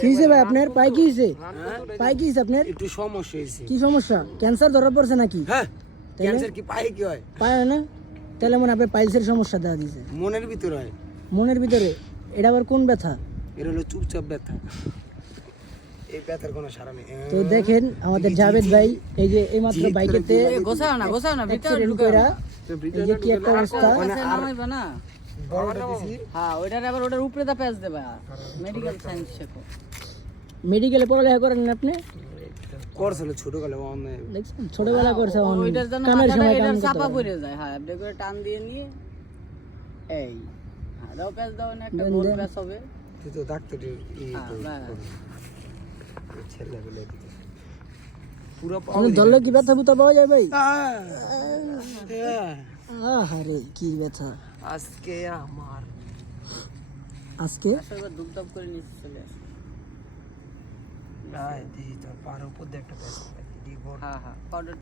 কি ভাই আপনার? পায়ে কি হয়েছে পায়ে কি হয়েছে আপনার? একটু সমস্যা হয়েছে কি সমস্যা? ক্যান্সার ধরা পড়ছে নাকি? হ্যাঁ। ক্যান্সার কি পায়ে কি হয়? পায় না? তাহলে মনে আপনার পাইলসের সমস্যা দেখা দিয়েছে। মনের ভিতর হয়। মনের ভিতরে? এটা আবার কোন ব্যথা? এর হলো চুপচাপ ব্যথা। এই ব্যথার কোনো সারা নেই। তো দেখেন আমাদের জাভেদ ভাই এই যে এই মাত্র বাইকেতে গোছাও না গোছাও না ভিতরে এই যে কি একটা অবস্থা? না হ্যাঁ ওইটার আবার ওটার উপরে দা প্যাচ দেবা মেডিকেল সায়েন্স শেখো। মেডিকেলে পড়ালেখা করেন না আপনি? করছিল ছোটকালে অনেক দেখছেন? ছোটবেলা করছে এখন ওইটার জন্য মাথাটা এটার চাপা পড়ে যায়। হ্যাঁ আপনি করে টান দিয়ে নিয়ে এই হ্যাঁ দাও প্যাচ দাও না একটা গোল প্যাচ হবে। তুই তো ডাক্তার হ্যাঁ ছেলে বলে পুরো এখন ধরলে কি ব্যথা বুথা পাওয়া যায় ভাই হ্যাঁ। আহারে কি ব্যথা। আজকে আমার। আজকে? দুমদম দুপ করে নিচে চলে আসে। গায়ে দিই তোর পার উপর দিয়ে একটা। হ্যাঁ হ্যাঁ পাউডার